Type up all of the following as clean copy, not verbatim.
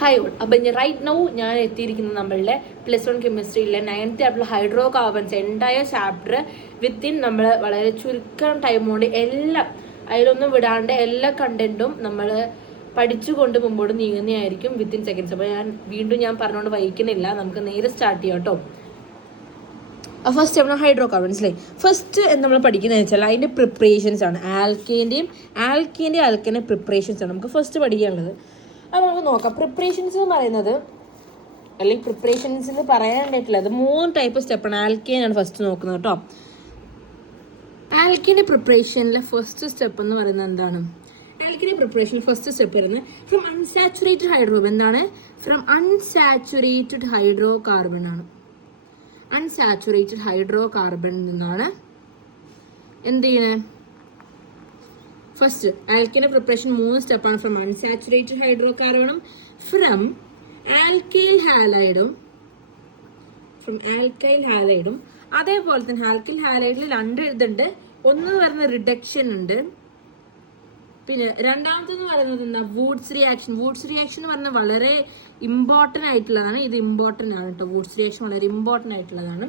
Hi all. അപ്പം ഇനി right now ഞാൻ എത്തിയിരിക്കുന്നത് നമ്മളുടെ +1 കെമിസ്ട്രിയിലെ 9th ആയിട്ടുള്ള hydro carbons entire chapter within നമ്മൾ വളരെ ചുരുക്കം ടൈം കൊണ്ട് എല്ലാം അതിലൊന്നും വിടാണ്ട് എല്ലാ കണ്ടന്റും നമ്മൾ പഠിച്ചുകൊണ്ട് മുമ്പോട്ട് നീങ്ങുന്നതായിരിക്കും വിത്തിൻ സെക്കൻഡ്സ്. അപ്പോൾ ഞാൻ പറഞ്ഞുകൊണ്ട് വഹിക്കുന്നില്ല, നമുക്ക് നേരെ സ്റ്റാർട്ട് ചെയ്യാം കേട്ടോ. ഫസ്റ്റ് നമ്മൾ ഹൈഡ്രോ കാർബൺസിലെ ഫസ്റ്റ് നമ്മൾ പഠിക്കുന്നത് വെച്ചാൽ അതിൻ്റെ പ്രിപ്പറേഷൻസ് ആണ്. ആൽക്കേൻ്റെയും ആൽക്കൻ്റെ പ്രിപ്പറേഷൻസ് ആണ് നമുക്ക് ഫസ്റ്റ് പഠിക്കാനുള്ളത്. അത് നമുക്ക് നോക്കാം. പ്രിപ്പറേഷൻസ് എന്ന് പറയുന്നത് അല്ലെങ്കിൽ പ്രിപ്പറേഷൻസിൽ പറയാനായിട്ടുള്ളത് 3 ടൈപ്പ് സ്റ്റെപ്പാണ്. ആൽക്കേനാണ് ഫസ്റ്റ് നോക്കുന്നത് കേട്ടോ. ആൽക്കിൻ്റെ പ്രിപ്പറേഷനിലെ ഫസ്റ്റ് സ്റ്റെപ്പ് എന്ന് പറയുന്നത് എന്താണ്? ആൽക്കിൻ്റെ പ്രിപ്പറേഷനിൽ ഫസ്റ്റ് സ്റ്റെപ്പ് വരുന്നത് ഫ്രം അൺസാച്ചുറേറ്റഡ് ഹൈഡ്രോ എന്താണ്? ഫ്രം അൺസാച്ചുറേറ്റഡ് ഹൈഡ്രോ കാർബൺ ആണ്. അൺസാച്ചുറേറ്റഡ് ഹൈഡ്രോ കാർബണിൽ നിന്നാണ് എന്ത് ചെയ്യണേ? ഫസ്റ്റ് ആൽക്കിന്റെ പ്രിപ്പറേഷൻ 3 സ്റ്റെപ്പാണ്. ഫ്രം അൺസാച്ചുറേറ്റഡ് ഹൈഡ്രോ കാർബണും ഫ്രം ആൽക്കൈൽ ഹാലൈഡും അതേപോലെ തന്നെ ആൽക്കൈൽ ഹാലൈഡിൽ 2 ഇതുണ്ട്. ഒന്ന് പറയുന്ന റിഡക്ഷൻ ഉണ്ട്, പിന്നെ രണ്ടാമത്തെന്ന് പറയുന്നത് എന്താ? വൂഡ്സ് റിയാക്ഷൻ എന്ന് പറഞ്ഞാൽ വളരെ ഇമ്പോർട്ടൻ്റ് ആയിട്ടുള്ളതാണ്. ഇത് ഇമ്പോർട്ടൻ്റ് ആണ് കേട്ടോ. വൂഡ്സ് റിയാക്ഷൻ വളരെ ഇമ്പോർട്ടൻ്റ് ആയിട്ടുള്ളതാണ്.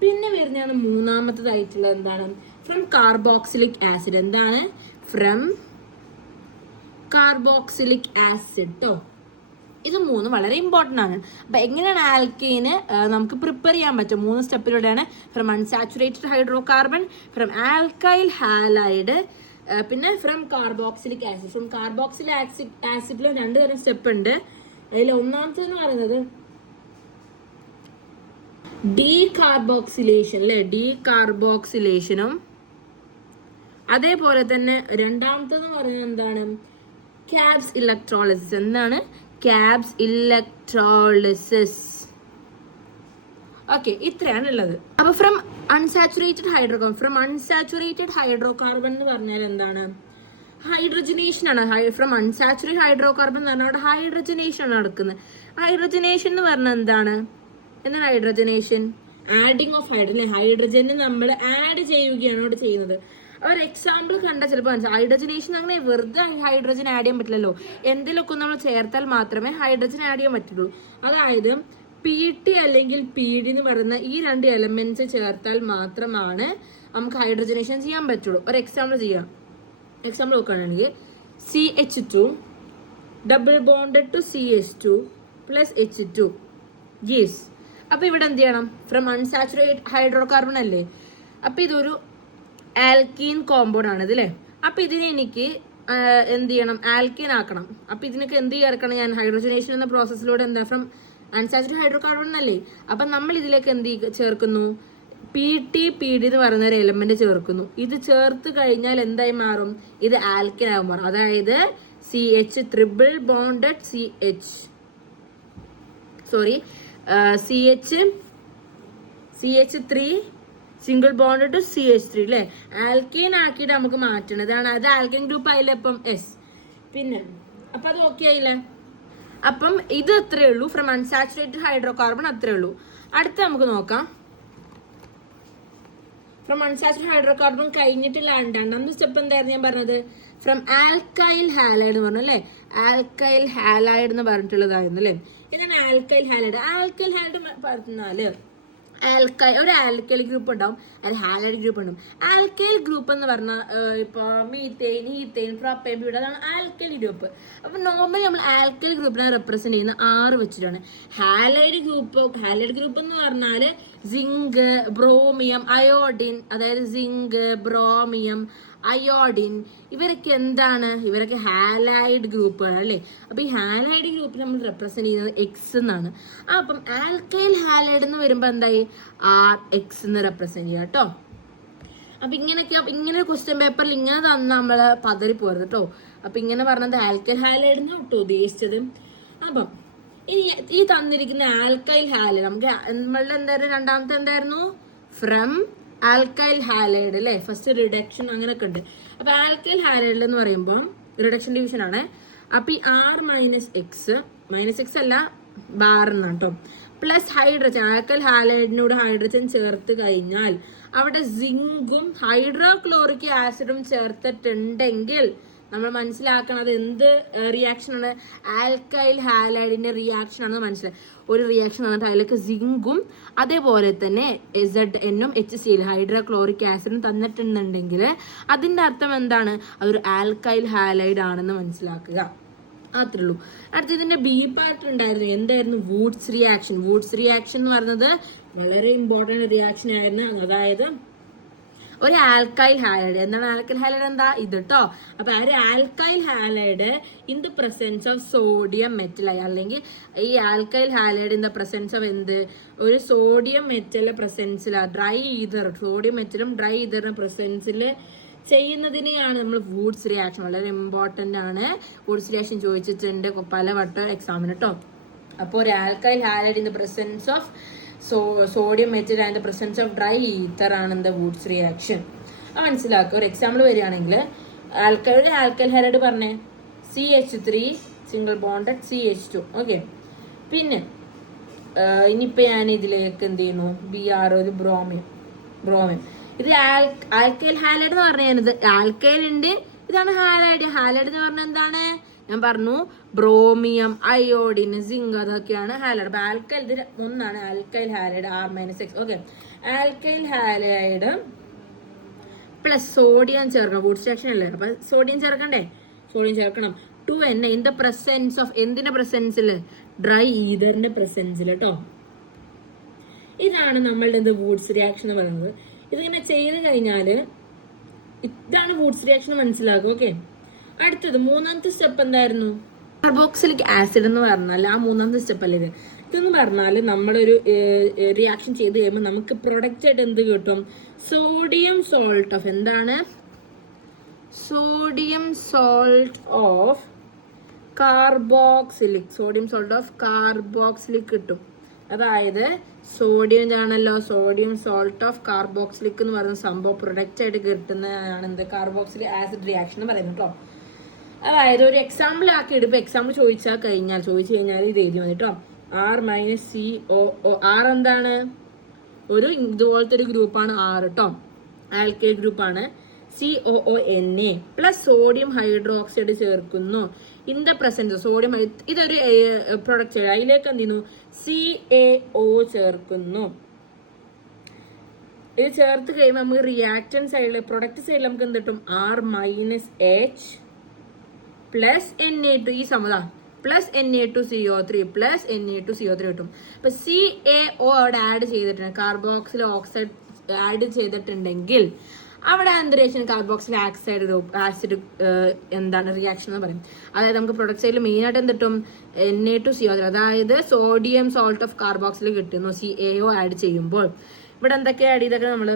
പിന്നെ വരുന്നതാണ് മൂന്നാമത്തതായിട്ടുള്ളത് എന്താണ്? From carboxylic acid. എന്താണ്? ഫ്രം കാർബോക്സിലിക് ആസിഡ് കേട്ടോ. ഇത് 3 വളരെ ഇമ്പോർട്ടൻ്റ് ആണ്. അപ്പം എങ്ങനെയാണ് ആൽക്കീന് നമുക്ക് പ്രിപ്പയർ ചെയ്യാൻ പറ്റും? 3 സ്റ്റെപ്പിലൂടെയാണ്. From unsaturated hydrocarbon, from alkyl halide, പിന്നെ from carboxylic acid. From carboxylic ആസിഡിൽ 2 തരം സ്റ്റെപ്പ് ഉണ്ട്. അതിൽ ഒന്നാമത്തെന്ന് പറയുന്നത് ഡീകാർബോക്സിലേഷൻ അല്ലേ? ഡീകാർബോക്സിലേഷനും അതേപോലെ തന്നെ രണ്ടാമത്തെന്ന് പറയുന്നത് എന്താണ്? ക്യാബ്സ് ഇലക്ട്രോളിസിസ്. എന്താണ്? ക്യാബ്സ് ഇലക്ട്രോളിസിസ്. ഓക്കെ, ഇത്രയാണ് ഉള്ളത്. അപ്പൊ ഫ്രം അൺസാച്ചുറേറ്റഡ് ഹൈഡ്രോ കാർബൺ എന്ന് പറഞ്ഞാൽ എന്താണ്? ഹൈഡ്രജനേഷൻ ആണ്. ഫ്രം അൺസാച്ചുറേറ്റഡ് ഹൈഡ്രോ കാർബൺ എന്ന് പറഞ്ഞാൽ അവിടെ ഹൈഡ്രജനേഷൻ ആണ് നടക്കുന്നത്. ഹൈഡ്രജനേഷൻ എന്ന് പറഞ്ഞാൽ എന്താണ് ഹൈഡ്രജനേഷൻ? Adding of hydrogen. ഹൈഡ്രജന് നമ്മൾ ആഡ് ചെയ്യുകയാണ് ഇവിടെ ചെയ്യുന്നത്. ഒരു എക്സാമ്പിൾ കണ്ടാൽ ചിലപ്പോൾ മനസ്സിലാവും. ഹൈഡ്രജനേഷൻ അങ്ങനെ വെറുതെ ഹൈഡ്രജൻ ആഡ് ചെയ്യാൻ പറ്റില്ലല്ലോ. എന്തെങ്കിലുമൊക്കെ നമ്മൾ ചേർത്താൽ മാത്രമേ ഹൈഡ്രജൻ ആഡ് ചെയ്യാൻ പറ്റുള്ളൂ. അതായത് PT അല്ലെങ്കിൽ PD എന്ന് പറയുന്ന ഈ 2 എലമെന്റ്സ് ചേർത്താൽ മാത്രമാണ് നമുക്ക് ഹൈഡ്രജനേഷൻ ചെയ്യാൻ പറ്റുള്ളൂ. ഒരു എക്സാമ്പിൾ ചെയ്യാം. എക്സാമ്പിൾ നോക്കുകയാണെങ്കിൽ CH2 double bonded to CH2 plus H2 gives. അപ്പോൾ ഇവിടെ എന്ത് ചെയ്യണം? ഫ്രം അൺസാച്ചുറേറ്റഡ് ഹൈഡ്രോ കാർബൺ അല്ലേ? അപ്പോൾ ഇതൊരു ആൽക്കീൻ കോമ്പൗണ്ട് ആണ് ഇത് അല്ലേ? അപ്പം ഇതിനെ എനിക്ക് എന്ത് ചെയ്യണം? ആൽക്കീൻ ആക്കണം. അപ്പം ഇതിനൊക്കെ എന്ത് ചേർക്കണം ഞാൻ? ഹൈഡ്രജനേഷൻ എന്ന പ്രോസസ്സിലൂടെ എന്താ? ഫ്രം അൺസാച്ചുറേറ്റഡ് ഹൈഡ്രോ കാർബൺ അല്ലേ? അപ്പം നമ്മൾ ഇതിലേക്ക് എന്ത് ചേർക്കുന്നു? PD എന്ന് പറയുന്ന ഒരു എലമെന്റ് ചേർക്കുന്നു. ഇത് ചേർത്ത് കഴിഞ്ഞാൽ എന്തായി മാറും? ഇത് ആൽക്കീൻ ആയി മാറും. അതായത് CH triple bonded CH3 single bond to CH3 അല്ലേ? ആൽക്കീൻ ആക്കിയിട്ട് നമുക്ക് മാറ്റണതാണ്. അത് ആൽക്കീൻ ഗ്രൂപ്പ് ആയില്ലേ? അപ്പം S. പിന്നെ അപ്പം അത് ഓക്കെ ആയില്ലേ? അപ്പം ഇത് അത്രേ ഉള്ളൂ. ഫ്രം അൺസാച്ചുറേറ്റഡ് ഹൈഡ്രോ കാർബൺ അത്രേ ഉള്ളൂ. അടുത്ത നമുക്ക് നോക്കാം. ഫ്രം അൺസാച്ചുറേറ്റഡ് ഹൈഡ്രോ കാർബൺ കഴിഞ്ഞിട്ടില്ല. രണ്ടാമത്തെ സ്റ്റെപ്പ് എന്തായിരുന്നു ഞാൻ പറഞ്ഞത്? ഫ്രം ആൽക്കൈൽ ഹാലൈഡ് എന്ന് പറഞ്ഞു അല്ലേ? ആൽക്കൈൽ ഹാലൈഡ് എന്ന് പറഞ്ഞിട്ടുള്ളതായിരുന്നു അല്ലേ? ഇതാണ് ആൽക്കൈൽ ഹാലൈഡ് പറഞ്ഞാല് ഒരു ആൽക്കൈൽ ഗ്രൂപ്പ് ഉണ്ടാവും, അത് ഹാലൈഡ് ഗ്രൂപ്പ് ഉണ്ടാവും. ആൽക്കൈൽ ഗ്രൂപ്പ് എന്ന് പറഞ്ഞാൽ ഇപ്പോൾ മീത്തേൻ, ഹീത്തേൻ, പ്രൊപ്പൈൻ, ബ്യൂട്ടൻ, അതാണ് ആൽക്കൈൽ ഗ്രൂപ്പ്. അപ്പം നോർമലി നമ്മൾ ആൽക്കൈൽ ഗ്രൂപ്പിനെ റെപ്രസെന്റ് ചെയ്യുന്ന 6 വെച്ചിട്ടാണ്. ഹാലൈഡ് ഗ്രൂപ്പ് എന്ന് പറഞ്ഞാൽ സിങ്ക്, ബ്രോമിയം, അയോഡിൻ, അതായത് സിങ്ക്, ബ്രോമിയം, അയോഡിൻ, ഇവരൊക്കെ എന്താണ്? ഇവരൊക്കെ ഹാലൈഡ് ഗ്രൂപ്പുകളാണ് അല്ലേ? അപ്പോൾ ഈ ഹാലൈഡ് ഗ്രൂപ്പിൽ നമ്മൾ റെപ്രസെന്റ് ചെയ്യുന്നത് X എന്നാണ്. അപ്പം ആൽക്കൈൽ ഹാലൈഡ് എന്ന് വരുമ്പോൾ എന്തായി? RX എന്ന് റെപ്രസെന്റ് ചെയ്യാം കേട്ടോ. അപ്പം ഇങ്ങനെ ഒരു ക്വസ്റ്റ്യൻ പേപ്പറിൽ ഇങ്ങനെ തന്ന നമ്മൾ പതറി പോരുത് കേട്ടോ. അപ്പം ഇങ്ങനെ പറഞ്ഞത് ആൽക്കൈൽ ഹാലൈഡ് എന്ന് കേട്ടോ ഉദ്ദേശിച്ചത്. അപ്പം ഈ തന്നിരിക്കുന്ന ആൽക്കൈൽ ഹാലൈഡ് നമുക്ക് നമ്മളുടെ എന്തായിരുന്നു? രണ്ടാമത്തെ എന്തായിരുന്നു? ഫ്രം ആൽക്കൈൽ ഹാലൈഡ് അല്ലേ? ഫസ്റ്റ് റിഡക്ഷൻ അങ്ങനെയൊക്കെ ഉണ്ട്. അപ്പൊ ആൽക്കൈൽ ഹാലൈഡ് എന്ന് പറയുമ്പോൾ റിഡക്ഷൻ ഡിവിഷൻ ആണ്. അപ്പൊ ഈ R -X അല്ല, ബാർ എന്നാണ് കേട്ടോ. Plus hydrogen. ആൽക്കൈൽ ഹാലൈഡിനോട് ഹൈഡ്രജൻ ചേർത്ത് കഴിഞ്ഞാൽ അവിടെ സിങ്കും ഹൈഡ്രോക്ലോറിക് ആസിഡും ചേർത്തിട്ടുണ്ടെങ്കിൽ നമ്മൾ മനസ്സിലാക്കണത് എന്ത് റിയാക്ഷനാണ്, ആൽക്കൈൽ ഹാലൈഡിന്റെ റിയാക്ഷൻ ആണെന്ന് മനസ്സിലായി. ഒരു റിയാക്ഷൻ വന്നിട്ട് അതിലേക്ക് സിങ്കും അതേപോലെ തന്നെ ZNഉം HCl ഹൈഡ്രോക്ലോറിക് ആസിഡും തന്നിട്ടുണ്ടെങ്കിൽ അതിന്റെ അർത്ഥം എന്താണ്, അതൊരു ആൽക്കൈൽ ഹാലൈഡ് ആണെന്ന് മനസ്സിലാക്കുക. അത്രേ ഉള്ളൂ. അടുത്ത ഇതിന്റെ ബി പാർട്ട് ഉണ്ടായിരുന്നു, എന്തായിരുന്നു, വൂഡ്സ് റിയാക്ഷൻ. വൂഡ്സ് റിയാക്ഷൻ എന്ന് പറയുന്നത് വളരെ ഇമ്പോർട്ടന്റ് റിയാക്ഷൻ ആയിരുന്നു. അതായത് ഒരു ആൽക്കൈൽ ഹാലൈഡ്, എന്താണ് ആൽക്കൈൽ ഹാലൈഡ്, എന്താ ഇത് കേട്ടോ. അപ്പൊ ആ ഒരു alkyl halide in the presence of sodium metal, അല്ലെങ്കിൽ ഈ alkyl halide in the presence of എന്ത്, ഒരു സോഡിയം മെറ്റലിന്റെ പ്രസൻസിൽ, ഡ്രൈ ഈതർ, സോഡിയം മെറ്റലും ഡ്രൈ ഈതറിന്റെ പ്രസൻസിൽ ചെയ്യുന്നതിനെയാണ് നമ്മൾ വൂഡ്സ് റിയാക്ഷൻ. വളരെ ഇമ്പോർട്ടന്റ് ആണ്. വൂഡ്സ് റിയാക്ഷൻ ചോദിച്ചിട്ടുണ്ട് പലവട്ടം എക്സാമിന് കേട്ടോ. അപ്പോൾ ഒരു alkyl halide in the presence of sodium metal and the presence of dry ether ആണ് ദ വൂഡ്സ് റിയാക്ഷൻ. അത് മനസ്സിലാക്കുക. ഒരു എക്സാമ്പിൾ വരികയാണെങ്കിൽ ആൽക്കൈൽ ഹാലൈഡ് പറഞ്ഞേ CH3 single bonded CH2. Okay, പിന്നെ ഇനിയിപ്പോൾ ഞാൻ ഇതിലേക്ക് എന്ത് ചെയ്യുന്നു, BR ഒരു ബ്രോമിയം. ഇത് ആൽക്കൈൽ ഹാലൈഡ് എന്ന് പറഞ്ഞാൽ ഇത് ആൽക്കൈൽ ഉണ്ട്, ഇതാണ് ഹാലൈഡ്. ഹാലൈഡ് എന്ന് പറഞ്ഞാൽ എന്താണ്, ഞാൻ പറഞ്ഞു ബ്രോമിയം, അയോഡിൻ, സിങ്ക്, അതൊക്കെയാണ് ഹാലൈഡ്. അപ്പൊ ആൽക്കൈൽ ഇത് ഒന്നാണ് alkyl halide R-6. Okay, alkyl halide plus sodium ചേർക്കണം. വൂഡ്സ് റിയാക്ഷൻ അല്ലേ, അപ്പൊ സോഡിയം ചേർക്കണ്ടേ, സോഡിയം ചേർക്കണം. 2Na in the presence of എന്തിന്റെ പ്രസൻസിൽ, ഡ്രൈ ഈതറിന്റെ പ്രസൻസിൽ കേട്ടോ. ഇതാണ് നമ്മളുടെ വൂഡ്സ് റിയാക്ഷൻ എന്ന് പറയുന്നത്. ഇതിങ്ങനെ ചെയ്ത് കഴിഞ്ഞാൽ ഇതാണ് വൂഡ്സ് റിയാക്ഷൻ മനസ്സിലാക്കും. ഓക്കെ, അടുത്തത് മൂന്നാമത്തെ സ്റ്റെപ്പ് എന്തായിരുന്നു, കാർബോക്സിലിക് ആസിഡ് എന്ന് പറഞ്ഞാൽ ആ മൂന്നാമത്തെ സ്റ്റെപ്പ് അല്ലേ ഇത്. ഇതെന്ന് പറഞ്ഞാൽ നമ്മളൊരു റിയാക്ഷൻ ചെയ്ത് കഴിയുമ്പോൾ നമുക്ക് പ്രൊഡക്റ്റ് ആയിട്ട് എന്ത് കിട്ടും, സോഡിയം സോൾട്ട് ഓഫ്, എന്താണ്, sodium salt of carboxylic, sodium salt of carboxylic കിട്ടും. അതായത് സോഡിയം ആണല്ലോ, സോഡിയം സോൾട്ട് ഓഫ് കാർബോക്സിലിക് എന്ന് പറയുന്ന സംഭവം പ്രൊഡക്റ്റ് ആയിട്ട് കിട്ടുന്നതാണ് എന്ത്, കാർബോക്സിലിക് ആസിഡ് റിയാക്ഷൻ എന്ന് പറയുന്നത് കേട്ടോ. അതായത് ഒരു എക്സാമ്പിൾ ആക്കി ഇടുമ്പോൾ എക്സാമ്പിൾ ചോദിച്ചു കഴിഞ്ഞാൽ ഇത് എഴുതി വന്നിട്ടോ, R-COO. R എന്താണ്, ഒരു ഇതുപോലത്തെ ഒരു ഗ്രൂപ്പാണ് R കേട്ടോ, ആൽക്കൈൽ ഗ്രൂപ്പാണ്. COONA പ്ലസ് സോഡിയം ഹൈഡ്രോക്സൈഡ് ചേർക്കുന്നു ഇൻ ദ പ്രസൻസ് സോഡിയം. ഇതൊരു പ്രൊഡക്റ്റ്, അതിലേക്ക് എന്ത് ചെയ്യുന്നു, CaO ചേർക്കുന്നു. ഇത് ചേർത്ത് കഴിയുമ്പോൾ നമുക്ക് റിയാക്ടൻ സൈഡിൽ, പ്രൊഡക്റ്റ് സൈഡിൽ നമുക്ക് എന്ത് കിട്ടും, R-H പ്ലസ് Na2, ഈ സമത പ്ലസ് Na2CO3 പ്ലസ് Na2CO3 കിട്ടും. അപ്പൊ CaO അവിടെ ആഡ് ചെയ്തിട്ടുണ്ട്, കാർബോക്സിൽ ഓക്സൈഡ് ആഡ് ചെയ്തിട്ടുണ്ടെങ്കിൽ അവിടെ എന്ത് റിയാക്ഷൻ, കാർബോക്സിൽ ആസിഡ് എന്താണ് റിയാക്ഷൻ എന്ന് പറയും. അതായത് നമുക്ക് പ്രൊഡക്റ്റ് സൈഡിൽ മെയിൻ ആയിട്ട് എന്ത് കിട്ടും, Na2CO3, അതായത് സോഡിയം സോൾട്ട് ഓഫ് കാർബോക്സിൽ കിട്ടുന്നു CaO ആഡ് ചെയ്യുമ്പോൾ. ഇവിടെ എന്തൊക്കെ ആഡ് ചെയ്തൊക്കെ നമ്മൾ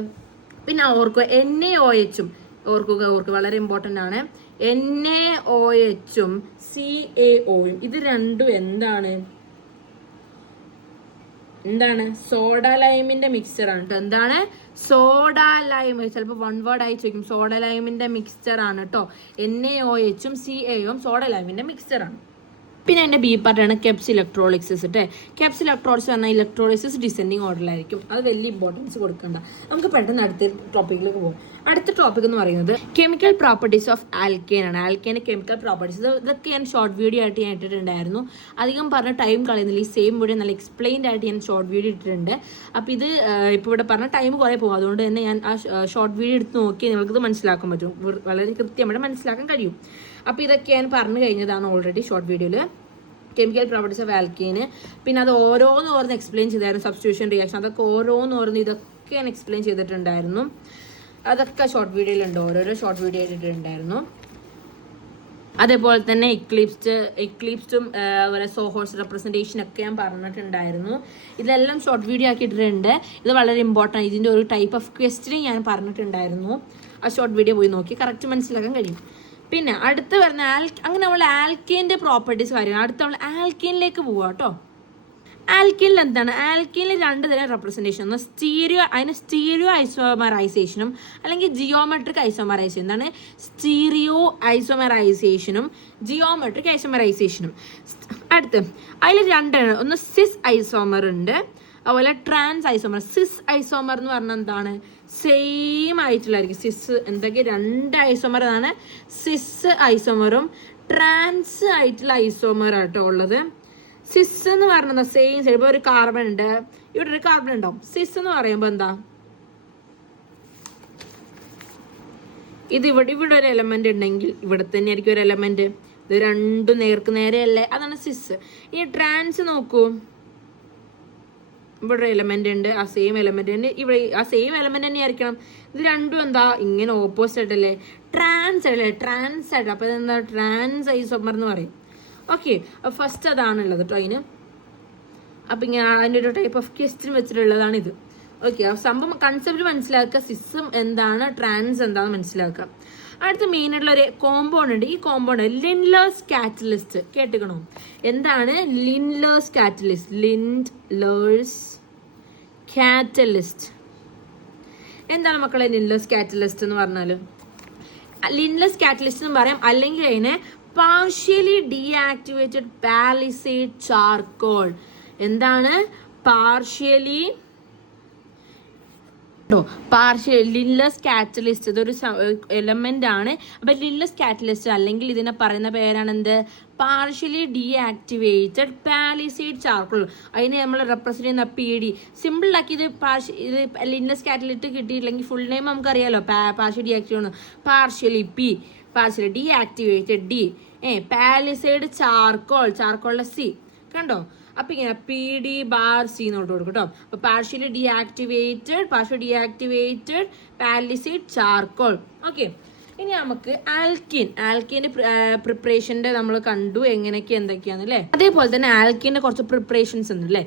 പിന്നെ ഓർക്കുക, NaOHും ഓർക്കുക വളരെ ഇമ്പോർട്ടൻ്റ് ആണ്. NaOHും CaOയും ഇത് രണ്ടും എന്താണ് സോഡ ലൈമിന്റെ മിക്സ്ചർ ആണ് കേട്ടോ. എന്താണ് സോഡ ലൈം, ചിലപ്പോൾ വൺ വേർഡ് ആയി ചോദിക്കും. സോഡ ലൈമിന്റെ മിക്സ്ചർ ആണ് കേട്ടോ. NaOHും CaOയും സോഡ ലൈമിന്റെ മിക്സ്ചർ ആണ്. പിന്നെ അതിന്റെ ബി പാർട്ടാണ് കെപ്സ് ഇലക്ട്രോളിസിസ്. കെപ്സ് ഇലക്ട്രോളിസിസ് പറഞ്ഞാൽ ഇലക്ട്രോളിസിസ് ഡിസെൻഡിങ് ഓർഡറിലായിരിക്കും. അത് വലിയ ഇമ്പോർട്ടൻസ് കൊടുക്കണ്ട. നമുക്ക് പെട്ടെന്ന് അടുത്ത ടോപ്പിക്കിലേക്ക് പോകും. അടുത്ത ടോപ്പിക് എന്ന് പറയുന്നത് കെമിക്കൽ പ്രോപ്പർട്ടീസ് ഓഫ് ആൽക്കെയിൻ ആണ്. ആൽക്കെയിൻ്റെ കെമിക്കൽ പ്രോപ്പർട്ടീസ് ഇതൊക്കെ ഞാൻ ഷോർട്ട് വീഡിയോ ആയിട്ട് ഞാൻ ഇട്ടിട്ടുണ്ടായിരുന്നു. അധികം പറഞ്ഞ ടൈം കളയുന്നില്ല. ഈ സെയിം വീഡിയോ നല്ല എക്സ്പ്ലെയിൻഡ് ആയിട്ട് ഞാൻ ഷോർട്ട് വീഡിയോ ഇട്ടിട്ടുണ്ട്. അപ്പോൾ ഇത് ഇപ്പോൾ ഇവിടെ പറഞ്ഞ ടൈം കുറേ പോകും. അതുകൊണ്ട് തന്നെ ഞാൻ ആ ഷോർട്ട് വീഡിയോ എടുത്ത് നോക്കി നിങ്ങൾക്കിത് മനസ്സിലാക്കാൻ പറ്റും, വളരെ കൃത്യമായിട്ട് മനസ്സിലാക്കാൻ കഴിയും. അപ്പോൾ ഇതൊക്കെ ഞാൻ പറഞ്ഞു കഴിഞ്ഞതാണ് ഓൾറെഡി ഷോർട്ട് വീഡിയോയിൽ. കെമിക്കൽ പ്രോപ്പർട്ടീസ് ഓഫ് ആൽക്കെയിന്, പിന്നെ അത് ഓരോന്ന് എക്സ്പ്ലെയിൻ ചെയ്തായിരുന്നു. സബ്സ്റ്റിറ്റ്യൂഷൻ റിയാക്ഷൻ, അതൊക്കെ ഓരോന്ന് ഇതൊക്കെ ഞാൻ എക്സ്പ്ലെയിൻ ചെയ്തിട്ടുണ്ടായിരുന്നു. അതൊക്കെ ഷോർട്ട് വീഡിയോയിലുണ്ട്, ഓരോരോ ഷോർട്ട് വീഡിയോ ആയിട്ടുണ്ടായിരുന്നു. അതേപോലെ തന്നെ എക്ലിപ്സും അതുപോലെ സോഹോഴ്സ് റെപ്രസെൻറ്റേഷൻ ഒക്കെ ഞാൻ പറഞ്ഞിട്ടുണ്ടായിരുന്നു. ഇതെല്ലാം ഷോർട്ട് വീഡിയോ ആക്കിയിട്ടുണ്ട്. ഇത് വളരെ ഇമ്പോർട്ടൻ്റ്. ഇതിൻ്റെ ഒരു ടൈപ്പ് ഓഫ് ക്വസ്റ്റ്യൻ ഞാൻ പറഞ്ഞിട്ടുണ്ടായിരുന്നു. ആ ഷോർട്ട് വീഡിയോ പോയി നോക്കി കറക്റ്റ് മനസ്സിലാക്കാൻ കഴിയും. പിന്നെ അടുത്ത് വരുന്ന അങ്ങനെ നമ്മൾ ആൽക്കെയിൻ്റെ പ്രോപ്പർട്ടീസ് കാര്യങ്ങൾ. അടുത്ത് നമ്മൾ ആൽക്കെയിനിലേക്ക് പോവാം കേട്ടോ. ആൽക്കെയിനിൽ എന്താണ്, ആൽക്കെയിനിൽ രണ്ട് തരം റെപ്രസെൻറ്റേഷൻ. ഒന്ന് സ്റ്റീരിയോ ഐസോമറൈസേഷനും അല്ലെങ്കിൽ ജിയോമെട്രിക് ഐസോമറൈസേഷൻ. എന്താണ് സ്റ്റീരിയോ ഐസോമറൈസേഷനും ജിയോമെട്രിക് ഐസോമറൈസേഷനും. അടുത്ത് അതിൽ രണ്ടാണ്. ഒന്ന് സിസ് ഐസോമർ ഉണ്ട്, അതുപോലെ ട്രാൻസ് ഐസോമർ. സിസ് ഐസോമർ എന്ന് പറഞ്ഞാൽ എന്താണ്? സെയിം ആയിട്ടുള്ളതായിരിക്കും. സിസ് എന്തൊക്കെ 2 ഐസോമർ ആണ്. സിസ് ഐസോമറും ട്രാൻസ് ആയിട്ടുള്ള ഐസോമർ ആട്ടോ ഉള്ളത്. സിസ് എന്ന് പറഞ്ഞാൽ സെയിം സൈഡ്. ഇപ്പോൾ ഒരു കാർബൺ ഉണ്ട്, ഇവിടെ ഒരു കാർബൺ ഉണ്ടാവും. സിസ് എന്ന് പറയുമ്പോൾ എന്താ? ഇത് ഇവിടെ ഒരു എലമെന്റ് ഉണ്ടെങ്കിൽ ഇവിടെ തന്നെ ആയിരിക്കും ഒരു എലമെന്റ്. ഇത് രണ്ടും നേർക്ക് നേരെയല്ലേ, അതാണ് സിസ്. ഈ ട്രാൻസ് നോക്കൂ, ഇവിടെ ഒരു എലമെന്റ് ഉണ്ട്, ആ സെയിം എലമെന്റ് ഉണ്ട്, ഇവിടെ ആ സെയിം എലമെന്റ് തന്നെ ആയിരിക്കണം. ഇത് രണ്ടും എന്താ? ഇങ്ങനെ ഓപ്പോസിറ്റ് അല്ലേ, ട്രാൻസ് അല്ലേ, ട്രാൻസ് ആയിട്ട്. അപ്പൊ ഇതെന്താ? ട്രാൻസ് ഐസോമർ എന്ന് പറയും. ഓക്കെ, അപ്പൊ ഫസ്റ്റ് അതാണുള്ളത് കേട്ടോ അതിന്. അപ്പൊ ഇങ്ങനെ അതിൻ്റെ ഒരു ടൈപ്പ് ഓഫ് ക്വസ്റ്റ്യൻ വെച്ചിട്ടുള്ളതാണ് ഇത്. ഓക്കെ, സംഭവം കൺസെപ്റ്റ് മനസ്സിലാക്കുക. സിസും എന്താണ്, ട്രാൻസ് എന്താണെന്ന് മനസ്സിലാക്കുക. അടുത്ത മെയിൻ ആയിട്ടുള്ള ഒരു കോമ്പൗണ്ട് ഉണ്ട്. ഈ കോമ്പൗണ്ട് ലിൻലേഴ്സ് കാറ്റലിസ്റ്റ് കേട്ടിക്കണോ? എന്താണ് ലിൻലേഴ്സ് കാറ്റലിസ്റ്റ്? ലിൻലേഴ്സ് കാറ്റലിസ്റ്റ് എന്താണ് മക്കളെ ലിൻലേഴ്സ് കാറ്റലിസ്റ്റ് എന്ന് പറഞ്ഞാൽ? ലിൻലേഴ്സ് കാറ്റലിസ്റ്റ് എന്ന് പറയാം, അല്ലെങ്കിൽ അതിനെ പാർഷ്യലി ഡീആക്ടിവേറ്റഡ് പാലിസേഡ് ചാർക്കോൾ. എന്താണ് പാർഷ്യലി ലിൻലേഴ്സ് കാറ്റലിസ്റ്റ്? ഇതൊരു എലമെന്റ് ആണ്. അപ്പൊ ലിൻലേഴ്സ് കാറ്റലിസ്റ്റ് അല്ലെങ്കിൽ ഇതിനെ പറയുന്ന പേരാണ് എന്ത്? Partially deactivated palladised charcoal. അതിനെ നമ്മൾ റെപ്രസെന്റ് ചെയ്യുന്ന PD. സിമ്പിൾ ആക്കി ഇത് ലിൻലേഴ്സ് കാറ്റലിസ്റ്റ് കിട്ടിയിട്ടില്ലെങ്കിൽ ഫുൾ നെയിം നമുക്കറിയാലോ. Partially deactivate, partially P, partially deactivated D, palladised charcoal, ചാർക്കോളിലെ C. കണ്ടോ? അപ്പൊ ഇങ്ങനെ PD⁻C നോട്ട് കൊടുക്കും കേട്ടോ. അപ്പൊ partially deactivated palladised charcoal. Okay, ഇനി നമുക്ക് ആൽക്കീൻ്റെ പ്രിപ്പറേഷൻ്റെ നമ്മൾ കണ്ടു എങ്ങനെയൊക്കെ എന്തൊക്കെയാണ് അല്ലേ. അതേപോലെ തന്നെ ആൽക്കീൻ്റെ കുറച്ച് പ്രിപ്പറേഷൻസ് ഉണ്ട് അല്ലേ.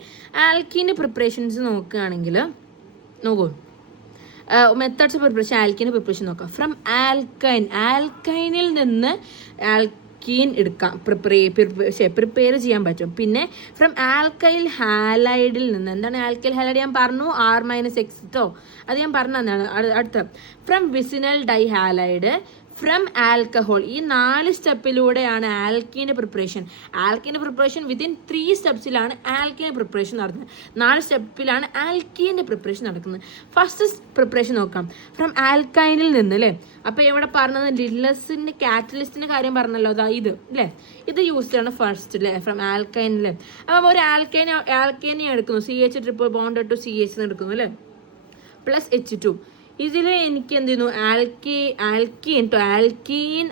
ആൽക്കീൻ്റെ പ്രിപ്പറേഷൻസ് നോക്കുകയാണെങ്കിൽ നോക്കൂ, മെത്തേഡ്സ് ഓഫ് പ്രിപ്പറേഷൻ, ആൽക്കീൻ്റെ പ്രിപ്പറേഷൻ നോക്കാം. ഫ്രം ആൽക്കൈനിൽ നിന്ന് ആൽക്കീൻ എടുക്കാം, പ്രിപ്പയർ ചെയ്യാൻ പറ്റും. പിന്നെ ഫ്രം ആൽക്കൈൽ ഹാലൈഡിൽ നിന്ന്, എന്താണ് ആൽക്കൈൽ ഹാലൈഡ്? ഞാൻ പറഞ്ഞു R-X കേട്ടോ, അത് ഞാൻ പറഞ്ഞതാണ്. അടുത്ത from vicinal dihalide, from alcohol. ഈ 4 സ്റ്റെപ്പിലൂടെയാണ് ആൽക്കീൻ്റെ പ്രിപ്പറേഷൻ വിത്തിൻ 3 സ്റ്റെപ്സിലാണ് ആൽക്കീൻ്റെ പ്രിപ്പറേഷൻ നടക്കുന്നത്. 4 സ്റ്റെപ്പിലാണ് ആൽക്കീൻ്റെ പ്രിപ്പറേഷൻ നടക്കുന്നത്. ഫസ്റ്റ് പ്രിപ്പറേഷൻ നോക്കാം, ഫ്രം ആൽക്കൈനിൽ നിന്ന് അല്ലേ. അപ്പോൾ ഇവിടെ പറഞ്ഞത് ലിൻലേഴ്സിൻ്റെ കാറ്റലിസ്റ്റിൻ്റെ കാര്യം പറഞ്ഞല്ലോ, അതാ ഇത് അല്ലേ. ഇത് യൂസ് ചെയ്യണം ഫസ്റ്റ് അല്ലേ, ഫ്രം ആൽക്കൈനിൽ. അപ്പം ഒരു ആൽക്കൈനെ എടുക്കുന്നു, CH triple bond to CH എടുക്കുന്നു അല്ലേ, പ്ലസ് H2. ഇതിൽ എനിക്ക് എന്ത് ചെയ്യുന്നു? ആൽക്കീൻ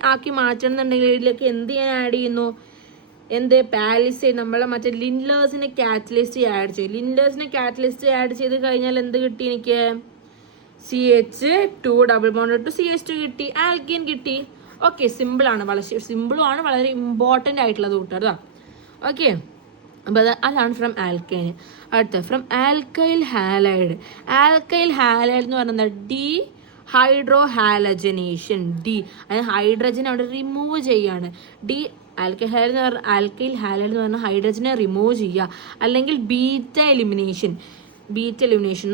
ആക്കി മാറ്റണം എന്നുണ്ടെങ്കിൽ ഇതിലേക്ക് എന്ത് ഞാൻ ആഡ് ചെയ്യുന്നു? പാലിസേഡ്, നമ്മളെ മറ്റേ ലിൻലേഴ്സിനെ കാറ്റലിസ്റ്റ് ആഡ് ചെയ്യും. ലിൻലേഴ്സിനെ കാറ്റലിസ്റ്റ് ആഡ് ചെയ്ത് കഴിഞ്ഞാൽ എന്ത് കിട്ടി എനിക്ക്? CH2 double bond two CH2 കിട്ടി, ആൽക്കീൻ കിട്ടി. ഓക്കെ, സിമ്പിളാണ്, വളരെ ഇമ്പോർട്ടൻ്റ് ആയിട്ടുള്ളത് കൂട്ടാ. ഓക്കെ, അപ്പോൾ അതാണ് ഫ്രം ആൽക്കൈൻ. അടുത്ത from alkyl halide. Alkyl halide എന്ന് പറയുന്നത് ഹൈഡ്രോ ഹാലജനേഷൻ. അതായത് ഹൈഡ്രജൻ അവിടെ റിമൂവ് ചെയ്യാണ്. ആൽക്കൈൽ ഹാലൈഡ് എന്ന് പറഞ്ഞാൽ ഹൈഡ്രജനെ റിമൂവ് ചെയ്യുക, അല്ലെങ്കിൽ ബീറ്റ എലിമിനേഷൻ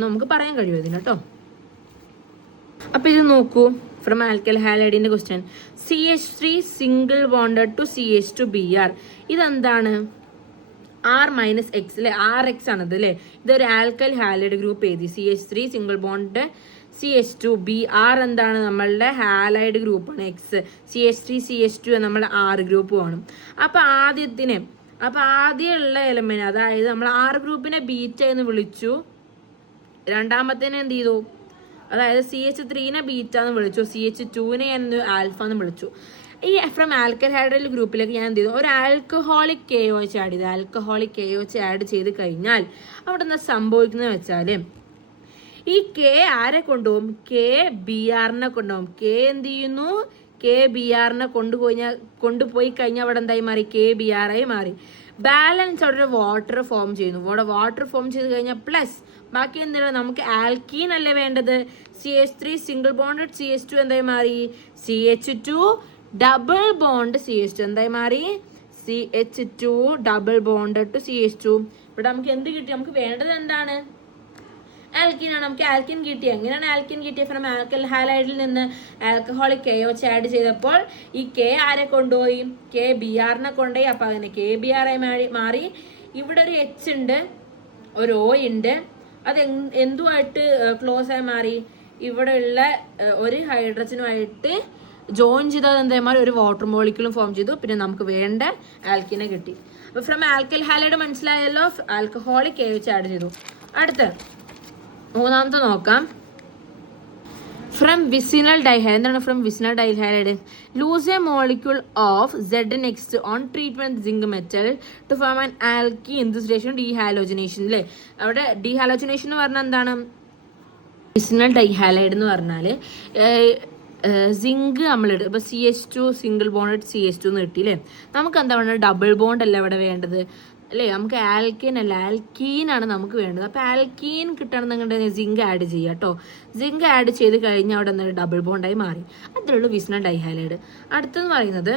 നമുക്ക് പറയാൻ കഴിയും ഇതിന് കേട്ടോ. അപ്പോൾ ഇത് നോക്കൂ, ഫ്രം ആൽക്കൈൽ ഹാലൈഡിൻ്റെ question. CH3 single bonded to CH2Br. ഇതെന്താണ്? R-X അല്ലേ, RX ആണത് അല്ലേ. ഇതൊരു ആൽക്കൈൽ ഹാലൈഡ് ഗ്രൂപ്പ് എഴുതി. CH3 സിംഗിൾ ബോണ്ട് CH2Br എന്താണ്? നമ്മളുടെ ഹാലൈഡ് ഗ്രൂപ്പാണ് X. CH3 CH2 നമ്മളുടെ R ഗ്രൂപ്പുമാണ്. അപ്പോൾ ആദ്യമുള്ള എലമെന്റ്, അതായത് നമ്മൾ R ഗ്രൂപ്പിനെ ബീറ്റ എന്ന് വിളിച്ചു. രണ്ടാമത്തേനെ എന്ത് ചെയ്തു? അതായത് CH3നെ ബീറ്റ എന്ന് വിളിച്ചു, CH2നെ ഞാൻ ആൽഫ എന്ന് വിളിച്ചു. ഈ ഫ്രം ആൽക്കൈൽ ഹാലൈഡ് ഗ്രൂപ്പിലേക്ക് ഞാൻ എന്ത് ചെയ്തു? ഒരു ആൽക്കഹോളിക് KOH ആഡ് ചെയ്തു. ആൽക്കഹോളിക് KOH ആഡ് ചെയ്ത് കഴിഞ്ഞാൽ അവിടെ എന്താ സംഭവിക്കുന്നത് വെച്ചാൽ, ഈ K ആരെ കൊണ്ടുപോകും? KBrനെ കൊണ്ടുപോകും. എന്ത് ചെയ്യുന്നു? KBrനെ കൊണ്ടുപോയി കഴിഞ്ഞാൽ അവിടെ എന്തായി മാറി? KBr ആയി മാറി. ബാലൻസ് അവിടെ ഒരു വാട്ടർ ഫോം ചെയ്യുന്നു. അവിടെ വാട്ടർ ഫോം ചെയ്ത് കഴിഞ്ഞാൽ പ്ലസ് ബാക്കി എന്താണ്? നമുക്ക് ആൽക്കീൻ അല്ലേ വേണ്ടത്. CH3 സിംഗിൾ ബോണ്ട് CH2 എന്തായി മാറി? CH2 ഡബിൾ ബോണ്ട് CH2 എന്തായി മാറി? CH2 double bond two CH2. ഇവിടെ നമുക്ക് എന്ത് കിട്ടി? നമുക്ക് വേണ്ടത് എന്താണ്? ആൽക്കീൻ ആണ്. നമുക്ക് ആൽക്കീൻ കിട്ടി. എങ്ങനെയാണ് ആൽക്കീൻ കിട്ടിയത്? ഫ്രം ആൽക്കൈൽ ഹാലൈഡിൽ നിന്ന് ആൽക്കഹോളിക് KOH ആഡ് ചെയ്തപ്പോൾ ഈ K ആരെ കൊണ്ടുപോയി? KBrനെ കൊണ്ടുപോയി. അപ്പോൾ അതിന് KBr ആയി മാറി. ഇവിടെ ഒരു H ഉണ്ട്, ഒരു O ഉണ്ട്, അത് എന്തുമായിട്ട് ക്ലോസ് ആയി മാറി, ഇവിടെയുള്ള ഒരു ഹൈഡ്രജനുമായിട്ട് ജോയിൻ ചെയ്തത് എന്താ മാറി, ഒരു വാട്ടർ മോളിക്യൂളും ഫോം ചെയ്തു. പിന്നെ നമുക്ക് വേണ്ട ആൽക്കിനെ കിട്ടി. അപ്പൊ ഫ്രം ആൽക്കൈൽ ഹാലൈഡ് മനസ്സിലായല്ലോ, ആൽക്കഹോളിക് AH ആഡ് ചെയ്തു. അടുത്ത മൂന്നാമത്തെ നോക്കാം, ഫ്രം വിസിനൽ ഡൈഹാലൈഡ്. എന്താണ് from vicinal dihalide? Lose a molecule of ZNext on treatment zinc metal to form an ആൽക്കി ഇൻ ദിസ് റിലേഷൻ ഡീഹാലോജിനേഷൻ. അല്ലേ, അവിടെ ഡീഹാലോജിനേഷൻ എന്ന് പറഞ്ഞാൽ എന്താണ്? വിസിനൽ ഡൈഹാലൈഡ് എന്ന് പറഞ്ഞാൽ സിങ്ക് നമ്മളിടും. ഇപ്പോൾ CH2 സിംഗിൾ ബോണ്ട് CH2 എന്ന് കിട്ടിയില്ലേ, നമുക്ക് എന്താ വേണ്ടത്? ഡബിൾ ബോണ്ട് അല്ല ഇവിടെ വേണ്ടത് അല്ലേ, നമുക്ക് ആൽക്കീൻ അല്ല, ആൽക്കീനാണ് നമുക്ക് വേണ്ടത്. അപ്പോൾ ആൽക്കീൻ കിട്ടണമെന്നുണ്ടെങ്കിൽ സിങ്ക് ആഡ് ചെയ്യുക കേട്ടോ. സിങ്ക് ആഡ് ചെയ്ത് കഴിഞ്ഞാൽ അവിടെ എന്താണ്? ഡബിൾ ബോണ്ടായി മാറി. അതിലുള്ള വിസിനൽ ഡൈഹാലൈഡ്. അടുത്തെന്ന് പറയുന്നത്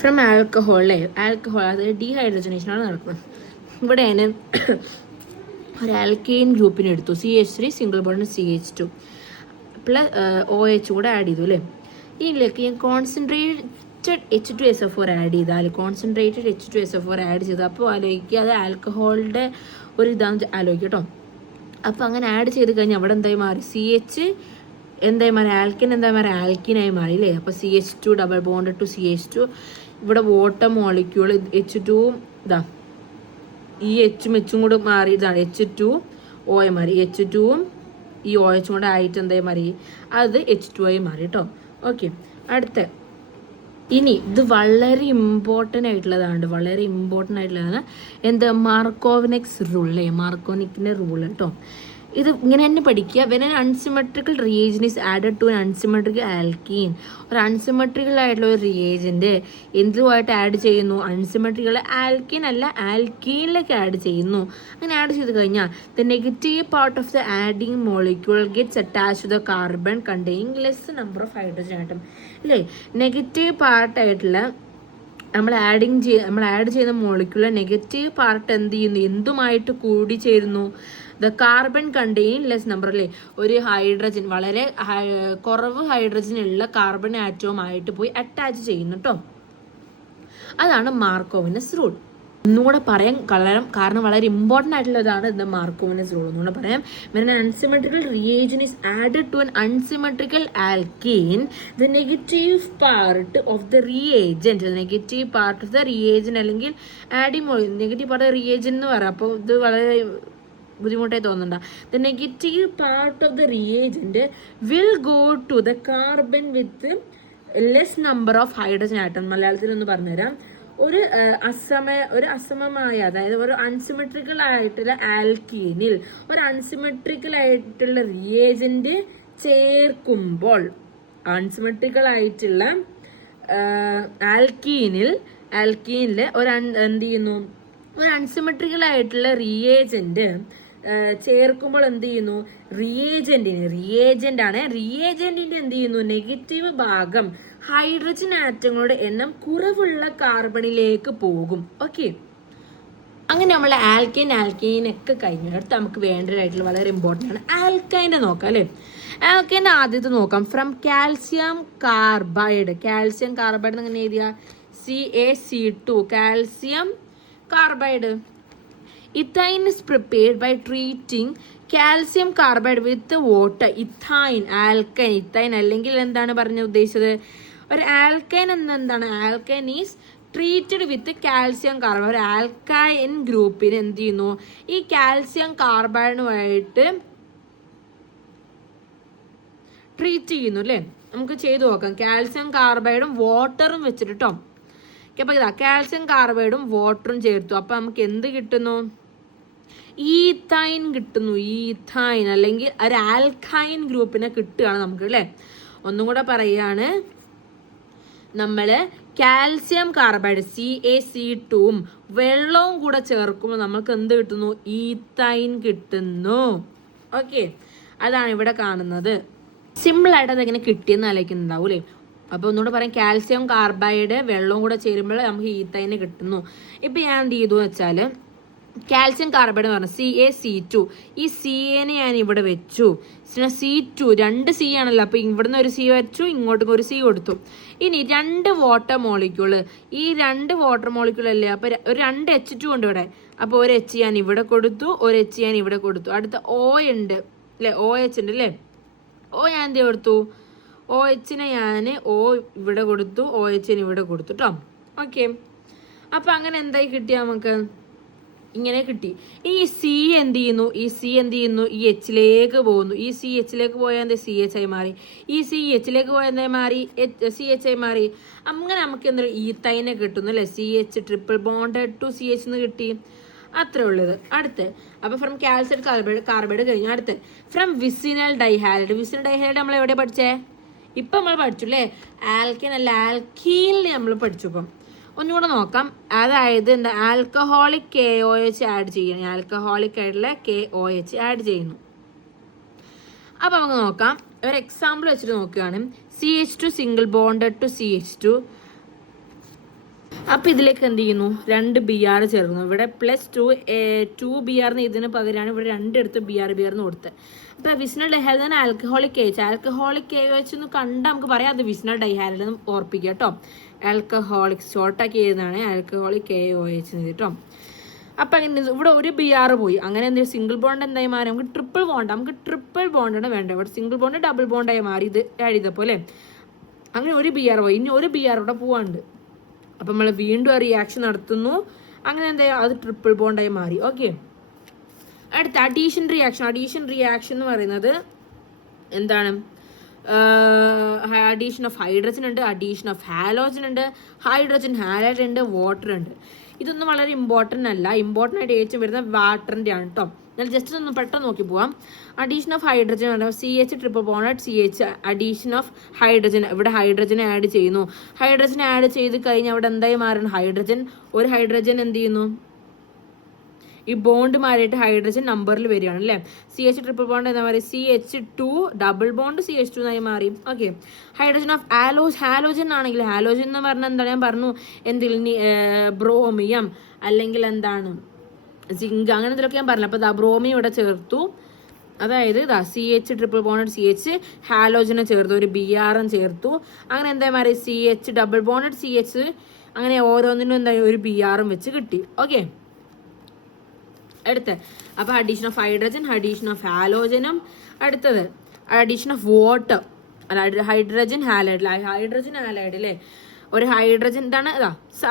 ഫ്രം ആൽക്കഹോൾ അല്ലേ, ആൽക്കഹോൾ അത് ഡീഹൈഡ്രജനേഷനാണ് നടക്കുന്നത്. ഇവിടെയാണ് ഒരു ആൽക്കീൻ ഗ്രൂപ്പിനെ എടുത്തു, CH3 single bond CH2 plus OH കൂടെ ആഡ് ചെയ്തു അല്ലേ. ഇതിലേക്ക് കോൺസെൻട്രേറ്റഡ് H2SO4 ആഡ് ചെയ്താൽ, കോൺസെൻട്രേറ്റഡ് H2SO4 ആഡ് ചെയ്താൽ അപ്പോൾ ആലോചിക്കുക അത് ആൽക്കഹോളിൻ്റെ ഒരു ഇതാന്ന് ആലോചിക്കുക കേട്ടോ. അപ്പോൾ അങ്ങനെ ആഡ് ചെയ്ത് കഴിഞ്ഞാൽ അവിടെ എന്തായി മാറി? CH എന്തായി മാറി? ആൽക്കിൻ എന്തായി മാറി? ആൽക്കിനായി മാറി അല്ലേ. അപ്പോൾ CH2 double bond two CH2, ഇവിടെ വാട്ടർ മോളിക്യൂൾ H2 ഇതാ ഈ H-ഉം കൂടെ മാറി, ഇതാണ് H2O ആയി മാറി. H2ഉം ഈ OH കൂടെ ആയിട്ട് എന്തായി മാറി? അത് H2 ആയി മാറി കേട്ടോ. ഓക്കെ, അടുത്ത ഇനി ഇത് വളരെ ഇമ്പോർട്ടൻ്റ് ആയിട്ടുള്ളതാണ്, വളരെ ഇമ്പോർട്ടൻ്റ് ആയിട്ടുള്ളതാണ്. എന്ത്? മാർക്കോവ്നിക്സ് റൂൾ അല്ലേ, മാർക്കോവ്നിക്കിൻ്റെ റൂൾ കേട്ടോ. ഇത് ഇങ്ങനെ തന്നെ പഠിക്കുക. When an unsymmetrical reagent is added to an unsymmetrical alkene. ഒരു അൺസിമെട്രിക്കൽ ആയിട്ടുള്ള ഒരു റിയേജൻ്റ് എന്തുമായിട്ട് ആഡ് ചെയ്യുന്നു? അൺസിമെട്രിക്കൽ ആൽക്കീൻ അല്ല, ആൽക്കീനിലേക്ക് ആഡ് ചെയ്യുന്നു. അങ്ങനെ ആഡ് ചെയ്ത് കഴിഞ്ഞാൽ the negative part of the adding molecule gets attach to the carbon containing less number of hydrogen atom അല്ലേ. നെഗറ്റീവ് പാർട്ടായിട്ടുള്ള നമ്മൾ ആഡ് ചെയ്യുന്ന മോളിക്യൂളിലെ നെഗറ്റീവ് പാർട്ട് എന്ത് ചെയ്യുന്നു? എന്തുമായിട്ട് കൂടി ചേരുന്നു? The carbon contain less number അല്ലേ, ഒരു ഹൈഡ്രജൻ വളരെ കുറവ് ഹൈഡ്രജൻ ഉള്ള കാർബൺ ആറ്റവുമായിട്ട് പോയി അറ്റാച്ച് ചെയ്യുന്നു കേട്ടോ. അതാണ് മാർക്കോവ്നിസ് റൂൾ. ഒന്നുകൂടെ പറയാൻ കാരണം വളരെ ഇമ്പോർട്ടൻ്റ് ആയിട്ടുള്ളതാണ് ഇത് മാർക്കോവ്നിസ് റൂൾ. ഒന്നുകൂടെ പറയാം. when an unsymmetrical reagent is added to an unsymmetrical alkene, the negative part of the reagent അല്ലെങ്കിൽ നെഗറ്റീവ് പാർട്ട് റിയേജന്റ് എന്ന് പറയാം. അപ്പോൾ ഇത് വളരെ ബുദ്ധിമുട്ടായി തോന്നണ്ട. The negative part of the reagent will go to the carbon with less number of hydrogen atom. മലയാളത്തിൽ ഒന്ന് പറഞ്ഞുതരാം. ഒരു അസമമായ, അതായത് ഒരു അൺസിമെട്രിക്കൽ ആയിട്ടുള്ള ആൽക്കീനിൽ ഒരു അൺസിമെട്രിക്കൽ ആയിട്ടുള്ള റിയേജന്റ് ചേർക്കുമ്പോൾ, അൺസിമെട്രിക്കൽ ആയിട്ടുള്ള ആൽക്കീനിൽ എന്ത് ചെയ്യുന്നു? ഒരു അൺസിമെട്രിക്കൽ ആയിട്ടുള്ള റിയേജന്റ് ചേർക്കുമ്പോൾ എന്ത് ചെയ്യുന്നു? റിയേജന്റിന്റെ എന്ത് ചെയ്യുന്നു? നെഗറ്റീവ് ഭാഗം ഹൈഡ്രജൻ ആറ്റങ്ങളുടെ എണ്ണം കുറവുള്ള കാർബണിലേക്ക് പോകും. ഓക്കെ, അങ്ങനെ നമ്മൾ ആൽക്കൈനൊക്കെ കഴിഞ്ഞു. അടുത്ത് നമുക്ക് വേണ്ടതായിട്ടുള്ള വളരെ ഇമ്പോർട്ടൻ്റ് ആണ് ആൽക്കൈൻ്റെ നോക്കാം അല്ലേ. ആൽക്കൈൻ്റെ ആദ്യത്തെ നോക്കാം. ഫ്രം കാൽസ്യം കാർബൈഡ് അങ്ങനെ എഴുതിയ CaC2 calcium carbide. Ethyne is prepared by treating calcium carbide with water. Ethyne അല്ലെങ്കിൽ എന്താണ് പറഞ്ഞ ഉദ്ദേശിച്ചത്? ഒരു ആൽക്കൈൻ എന്താണ്? Alkyne is treated with calcium carbide. ഒരു ആൽക്കൈൻ ഗ്രൂപ്പിന് എന്ത് ചെയ്യുന്നു? ഈ കാൽസ്യം കാർബൈഡുമായിട്ട് ട്രീറ്റ് ചെയ്യുന്നു അല്ലേ. നമുക്ക് ചെയ്തു നോക്കാം. കാൽസ്യം കാർബൈഡും വാട്ടറും വെച്ചിട്ട് കേട്ടോ. അപ്പോൾ ഇതാ കാൽസ്യം കാർബൈഡും വാട്ടറും ചേർത്തു. അപ്പോൾ നമുക്ക് എന്ത് കിട്ടുന്നു? ഈഥൈൻ കിട്ടുന്നു. ഈഥൈൻ അല്ലെങ്കിൽ ഒരു ആൽക്കൈൻ ഗ്രൂപ്പിനെ കിട്ടുകയാണ് നമുക്ക് അല്ലേ. ഒന്നും കൂടെ പറയുകയാണ്, നമ്മൾ കാൽസ്യം കാർബൈഡ് CaC2ഉം വെള്ളവും കൂടെ ചേർക്കുമ്പോൾ നമുക്ക് എന്ത് കിട്ടുന്നു? ഈഥൈൻ കിട്ടുന്നു. ഓക്കെ, അതാണ് ഇവിടെ കാണുന്നത്. സിമ്പിളായിട്ട് അതെങ്ങനെ കിട്ടിയെന്ന് ആലോചിക്കുന്നുണ്ടാവും അല്ലേ. അപ്പോൾ ഒന്നുകൂടെ പറയാം, കാൽസ്യം കാർബൈഡ് വെള്ളവും കൂടെ ചേരുമ്പോൾ നമുക്ക് ഈഥൈന് കിട്ടുന്നു. ഇപ്പം ഞാൻ എന്ത് ചെയ്തു വെച്ചാൽ കാൽസ്യം കാർബൈഡ് എന്ന് പറഞ്ഞാൽ CaC2. ഈ Caനെ ഞാൻ ഇവിടെ വെച്ചു. C2 2 C ആണല്ലോ, അപ്പോൾ ഇവിടുന്ന് ഒരു C വെച്ചു, ഇങ്ങോട്ടും ഒരു C കൊടുത്തു. ഇനി 2 വാട്ടർ മോളിക്യൂള്, ഈ 2 വാട്ടർ മോളിക്യൂൾ അല്ലേ, അപ്പോൾ ഒരു 2 H2 ഉണ്ട് ഇവിടെ. അപ്പോൾ ഒരു H ഞാൻ ഇവിടെ കൊടുത്തു, ഒരു H ഞാൻ ഇവിടെ കൊടുത്തു. അടുത്ത O ഉണ്ട് അല്ലേ, OH ഉണ്ട് അല്ലേ. O ഞാൻ എന്ത് കൊടുത്തു, OHനെ ഞാൻ O ഇവിടെ കൊടുത്തു, OHനെ ഇവിടെ കൊടുത്തു കേട്ടോ. ഓക്കെ, അപ്പം അങ്ങനെ എന്തായി കിട്ടിയ നമുക്ക് ഇങ്ങനെ കിട്ടി. ഈ C എന്ത് ചെയ്യുന്നു, ഈ C എന്ത് ചെയ്യുന്നു, ഈ Hലേക്ക് പോകുന്നു. ഈ C Hലേക്ക് പോയാൽ എന്താ CH ആയി മാറി. ഈ C Hലേക്ക് പോയാൽ എന്തായി മാറി, CH ആയി മാറി. അങ്ങനെ നമുക്ക് എന്താ ഈത്തൈനെ കിട്ടുന്നു അല്ലേ, CH triple bonded to CH എന്ന് കിട്ടി. അത്രേ ഉള്ളത്. അടുത്ത് അപ്പോൾ ഫ്രം കാൽസൈഡ് കാർബൈഡ് കഴിഞ്ഞു. അടുത്ത് from vicinal dihalide. Vicinal dihalide നമ്മൾ എവിടെ പഠിച്ചേ, ഇപ്പം നമ്മൾ പഠിച്ചു അല്ലേ, ആൽക്കിൻ അല്ല ആൽക്കീലിനെ നമ്മൾ പഠിച്ചു. ഇപ്പം ഒന്നുകൂടെ നോക്കാം. അതായത് എന്താ, ആൽക്കഹോളിക് KOH ആഡ് ചെയ്യണം. ആൽക്കഹോളിക് ആയിട്ടുള്ള KOH ആഡ് ചെയ്യുന്നു. അപ്പം നമുക്ക് നോക്കാം, ഒരു എക്സാമ്പിൾ വെച്ചിട്ട് നോക്കുകയാണ്. CH2 single bonded to CH2. അപ്പം ഇതിലേക്ക് എന്ത് ചെയ്യുന്നു, 2 BR ചേർക്കുന്നു. ഇവിടെ +2 BR ഇതിന് പകരമാണ് ഇവിടെ 2 എടുത്ത് BR എന്ന് കൊടുത്തത്. അപ്പോൾ vicinal dihalide alcoholic KOH. Alcoholic KOH എന്ന് കണ്ടാൽ നമുക്ക് പറയാം അത് വിസിനൽ ഡൈഹാലൈഡ് എന്ന് ഓർപ്പിക്കുക കേട്ടോ. ആൽക്കഹോളിക് ഷോർട്ടാക്കി എഴുതുന്നതാണ് ആൽക്കഹോളിക് KOH എന്ന് കേട്ടോ. അപ്പം അങ്ങനെ ഇവിടെ ഒരു BR പോയി. അങ്ങനെ എന്തെങ്കിലും സിംഗിൾ ബോണ്ട് എന്തായി മാറി, നമുക്ക് ട്രിപ്പിൾ ബോണ്ടാണ് വേണ്ടത്. ഇവിടെ സിംഗിൾ ബോണ്ട് ഡബിൾ ബോണ്ടായി മാറി ഇത് എഴുതപ്പോൾ അല്ലേ. അങ്ങനെ ഒരു BR പോയി, ഇനി ഒരു BR ഇവിടെ പോവാണ്ട്. അപ്പം നമ്മൾ വീണ്ടും ആ റിയാക്ഷൻ നടത്തുന്നു. അങ്ങനെ എന്താ, അത് ട്രിപ്പിൾ ബോണ്ടായി മാറി. ഓക്കെ, അടുത്ത അഡീഷൻ റിയാക്ഷൻ എന്ന് പറയുന്നത് എന്താണ്, അഡീഷൻ ഓഫ് ഹൈഡ്രജൻ ഉണ്ട്, അഡീഷൻ ഓഫ് ഹാലോജൻ ഉണ്ട്, ഹൈഡ്രജൻ ഹാലൈഡ് ഉണ്ട്, വാട്ടർ ഉണ്ട്. ഇതൊന്നും വളരെ ഇമ്പോർട്ടൻ്റ് അല്ല. ഇമ്പോർട്ടൻ്റ് ആയിട്ട് ഏറ്റവും വരുന്നത് വാട്ടറിൻ്റെ ആണ് കേട്ടോ. ഞാൻ ജസ്റ്റ് ഒന്ന് പെട്ടെന്ന് നോക്കി പോവാം. അഡീഷൻ ഓഫ് ഹൈഡ്രജൻ ആണ് CH triple bond CH. Addition of hydrogen, ഇവിടെ ഹൈഡ്രജൻ ആഡ് ചെയ്യുന്നു. ഹൈഡ്രജൻ ആഡ് ചെയ്ത് കഴിഞ്ഞാൽ അവിടെ എന്തായി മാറുന്നു, ഒരു ഹൈഡ്രജൻ എന്ത് ചെയ്യുന്നു, ഈ ബോണ്ട് മാറിയിട്ട് ഹൈഡ്രജൻ നമ്പറിൽ വരികയാണ് അല്ലേ. CH ട്രിപ്പിൾ ബോണ്ട് എന്താ പറയുക, CH2 ഡബിൾ ബോണ്ട് CH2 എന്നായി മാറി. ഓക്കെ, ഹൈഡ്രജൻ ഓഫ് ഹാലോജൻ ആണെങ്കിൽ, ഹാലോജൻ എന്ന് പറഞ്ഞാൽ എന്താണ്, ഞാൻ പറഞ്ഞു എന്തെങ്കിലും ബ്രോമിയം അല്ലെങ്കിൽ എന്താണ് സിങ്ക് അങ്ങനെ എന്തെങ്കിലുമൊക്കെ ഞാൻ പറഞ്ഞു. അപ്പോൾ ബ്രോമിയം ഇവിടെ ചേർത്തു. അതായത് CH ട്രിപ്പിൾ ബോണ്ട് CH, ഹാലോജനെ ചേർത്തു, ഒരു BR ചേർത്തു. അങ്ങനെ എന്താ മാറി, CH ഡബിൾ ബോണ്ട് CH, അങ്ങനെ ഓരോന്നിനും എന്താ ഒരു BR വെച്ച് കിട്ടി. ഓക്കെ, അടുത്ത് അപ്പോൾ addition of hydrogen, addition of ഹാലോജനും. അടുത്തത് അഡീഷൻ ഓഫ് വാട്ടർ, അല്ല ഹൈഡ്രജൻ ഹാലൈഡ് അല്ലേ. ഒരു ഹൈഡ്രജൻ ഇതാണ്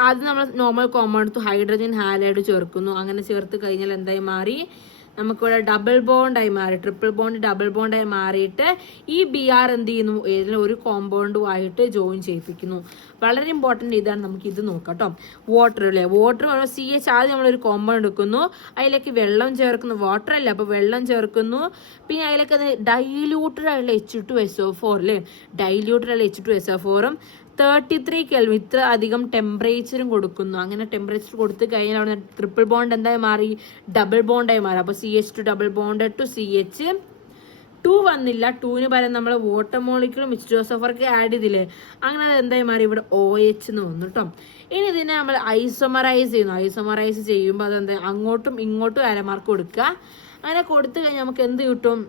ആദ്യം നമ്മൾ നോർമൽ കോമ്പൗണ്ട് എടുത്ത് ഹൈഡ്രജൻ ഹാലൈഡ് ചേർക്കുന്നു. അങ്ങനെ ചേർത്ത് കഴിഞ്ഞാൽ എന്തായി മാറി, നമുക്കിവിടെ ഡബിൾ ബോണ്ടായി മാറി, ട്രിപ്പിൾ ബോണ്ട് ഡബിൾ ബോണ്ടായി മാറിയിട്ട് ഈ BR എന്ത് ചെയ്യുന്നു, ഏതെങ്കിലും ഒരു കോമ്പൗണ്ടുമായിട്ട് ജോയിൻ ചെയ്യിപ്പിക്കുന്നു. വളരെ ഇമ്പോർട്ടൻ്റ് ഇതാണ്. നമുക്ക് ഇത് നോക്കാം കേട്ടോ. വാട്ടർ അല്ലേ, വാട്ടർ CH ആദ്യം നമ്മളൊരു കോമ്പൗണ്ട് എടുക്കുന്നു, അതിലേക്ക് വെള്ളം ചേർക്കുന്നു. വാട്ടർ അല്ലേ, അപ്പോൾ വെള്ളം ചേർക്കുന്നു. പിന്നെ അതിലേക്ക് ഡൈല്യൂട്ടഡ് ആയിട്ടുള്ള H2SO4 അല്ലേ, ഡൈല്യൂട്ടഡ് ആയിട്ടുള്ള H2SO4ഉം 33 Kelvin ഇത്ര അധികം ടെമ്പറേച്ചറും കൊടുക്കുന്നു. അങ്ങനെ ടെമ്പറേച്ചർ കൊടുത്തു കഴിഞ്ഞാൽ അവിടെ ട്രിപ്പിൾ ബോണ്ട് എന്തായി മാറി, ഡബിൾ ബോണ്ടായി മാറി. അപ്പോൾ CH2 double bond to CH. 2 വന്നില്ല, 2ന് പകരം നമ്മൾ വാട്ടർ മോളിക്യൂളും H2SO4 ആഡ് ചെയ്തില്ലേ, അങ്ങനെ അത് എന്തായി മാറി, ഇവിടെ OH എന്ന് വന്നു കേട്ടോ. ഇനി ഇതിനെ നമ്മൾ ഐസോമറൈസ് ചെയ്യുമ്പോൾ അതെന്താ, അങ്ങോട്ടും ഇങ്ങോട്ടും അരമാർക്ക് കൊടുക്കുക. അങ്ങനെ കൊടുത്തു കഴിഞ്ഞാൽ നമുക്ക് എന്ത് കിട്ടും,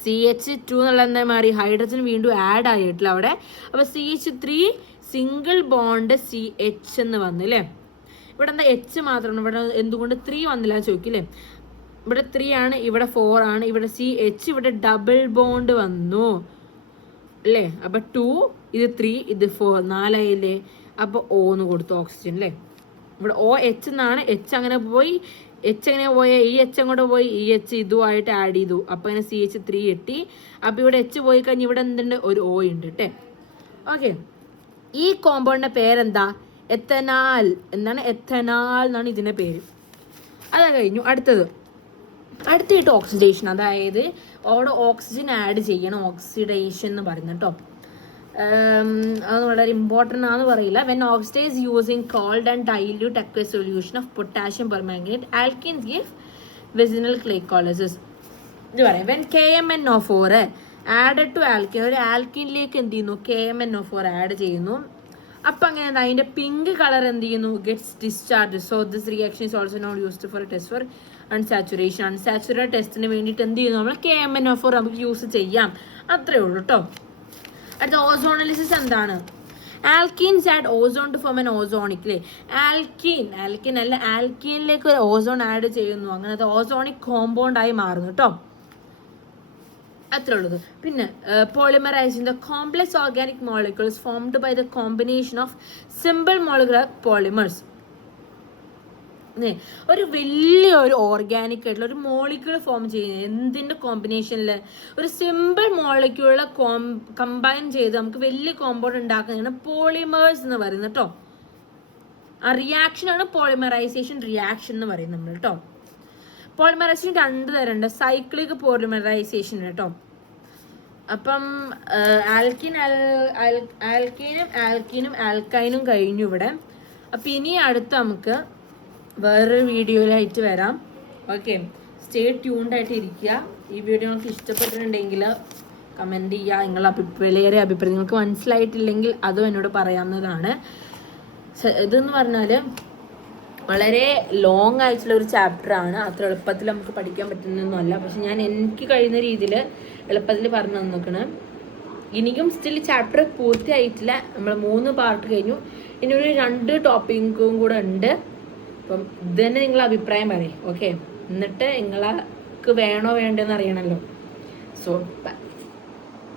CH2 എന്നുള്ള എന്തായി മാറി, ഹൈഡ്രജൻ വീണ്ടും ആഡ് ആയിട്ടില്ല അവിടെ. അപ്പോൾ CH3 സിംഗിൾ ബോണ്ട് CH എന്ന് വന്നില്ലേ. ഇവിടെ എന്താ H മാത്രമാണ്, ഇവിടെ എന്തുകൊണ്ട് 3 വന്നില്ല ചോദിക്കില്ലേ. ഇവിടെ 3 ആണ്, ഇവിടെ 4 ആണ്, ഇവിടെ CH, ഇവിടെ ഡബിൾ ബോണ്ട് വന്നു അല്ലേ. അപ്പോൾ 2, ഇത് 3, ഇത് 4, 4 ആയില്ലേ. അപ്പോൾ O എന്ന് കൊടുത്തു, ഓക്സിജൻ അല്ലേ. ഇവിടെ OH എന്നാണ്, H അങ്ങനെ പോയി, H എങ്ങനെ പോയാൽ ഈ H അങ്ങോട്ട് പോയി, ഈ H ഇതുമായിട്ട് ആഡ് ചെയ്തു. അപ്പോൾ അങ്ങനെ CH3 കിട്ടി. അപ്പോൾ ഇവിടെ H പോയി കഴിഞ്ഞ് ഇവിടെ എന്തുണ്ട്, ഒരു O ഉണ്ട് കേട്ടെ. ഓക്കെ, ഈ കോമ്പൗണ്ടിൻ്റെ പേരെന്താ, എത്തനാൽ എന്നാണ് ഇതിൻ്റെ പേര്. അത് കഴിഞ്ഞു. അടുത്തിട്ട് ഓക്സിഡേഷൻ, അതായത് അവിടെ ഓക്സിജൻ ആഡ് ചെയ്യണം, ഓക്സിഡേഷൻ എന്ന് പറയുന്നത് കേട്ടോ. അത് വളരെ ഇമ്പോർട്ടൻ്റ് ആണെന്ന് പറയില്ല. When oxidise using cold and dilute aqueous solution of potassium permanganate alkenes give vicinal glycolysis. ഇത് പറയാം, when KMnO4 added to alkyne, ഒരു ആൽക്കിനിലേക്ക് എന്ത് ചെയ്യുന്നു, KMnO4 ആഡ് ചെയ്യുന്നു. അപ്പം അങ്ങനെ അതിൻ്റെ പിങ്ക് കളർ എന്ത് ചെയ്യുന്നു, gets discharge. So this reaction is also not used for test for unsaturation. Unsaturated ടെസ്റ്റിന് വേണ്ടിയിട്ട് എന്ത് ചെയ്യുന്നു, നമ്മൾ KMnO4 നമുക്ക് യൂസ് ചെയ്യാം. അത്രേ ഉള്ളൂ കേട്ടോ. അടുത്ത ഓസോണലിസിസ് എന്താണ്? Alkenes add ozone to form an ozonide അല്ലേ. ആൽക്കീൻ അല്ല, ആൽക്കീനിലേക്ക് ഒരു ഓസോൺ ആഡ് ചെയ്യുന്നു, അങ്ങനത്തെ ഓസോണിക് കോമ്പൗണ്ട് ആയി മാറുന്നു കേട്ടോ. അത്രേ ഉള്ളത്. പിന്നെ polymerising the complex organic molecules formed by the combination of simple molecular polymers. ഒരു വലിയ ഒരു ഓർഗാനിക് ആയിട്ടുള്ള ഒരു മോളിക്യൂൾ ഫോം ചെയ്യുന്നത് എന്തിൻ്റെ കോമ്പിനേഷനിൽ, ഒരു സിമ്പിൾ മോളിക്യൂളെ കമ്പൈൻ ചെയ്ത് നമുക്ക് വലിയ കോമ്പൗണ്ട് ഉണ്ടാക്കുന്നതാണ് പോളിമേഴ്സ് എന്ന് പറയുന്നത് കേട്ടോ. ആ റിയാക്ഷനാണ് പോളിമറൈസേഷൻ റിയാക്ഷൻ എന്ന് പറയുന്നത് നമ്മൾ കേട്ടോ. പോളിമറൈസേഷൻ 2 തരമുണ്ട്, സൈക്ലിക് പോളിമറൈസേഷൻ കേട്ടോ. അപ്പം ആൽക്കീനും ആൽക്കൈനും കഴിഞ്ഞു ഇവിടെ. അപ്പം ഇനി അടുത്ത് നമുക്ക് വേറൊരു വീഡിയോയിലായിട്ട് വരാം. ഓക്കെ, സ്റ്റേ ട്യൂൺഡ് ആയിട്ട് ഇരിക്കുക. ഈ വീഡിയോ നിങ്ങൾക്ക് ഇഷ്ടപ്പെട്ടിട്ടുണ്ടെങ്കിൽ കമൻറ്റ് ചെയ്യുക. നിങ്ങളുടെ വിലയേറിയ അഭിപ്രായം, നിങ്ങൾക്ക് മനസ്സിലായിട്ടില്ലെങ്കിൽ അതും എന്നോട് പറയാവുന്നതാണ്. ഇതെന്ന് പറഞ്ഞാൽ വളരെ ലോങ് ആയിട്ടുള്ള ഒരു ചാപ്റ്ററാണ്. അത്ര എളുപ്പത്തിൽ നമുക്ക് പഠിക്കാൻ പറ്റുന്നൊന്നുമല്ല. പക്ഷെ ഞാൻ എനിക്ക് കഴിയുന്ന രീതിയിൽ എളുപ്പത്തിൽ പറഞ്ഞു തന്നിരിക്കണം. ഇനിയും സ്റ്റിൽ ചാപ്റ്റർ പൂർത്തിയായിട്ടില്ല. നമ്മൾ 3 പാർട്ട് കഴിഞ്ഞു. ഇനി ഒരു 2 ടോപ്പിക്കും കൂടെ ഉണ്ട്. അപ്പം ഇത് തന്നെ നിങ്ങളെ അഭിപ്രായം പറയും. ഓക്കെ, എന്നിട്ട് നിങ്ങൾക്ക് വേണോ വേണ്ടെന്ന് അറിയണമല്ലോ. So by.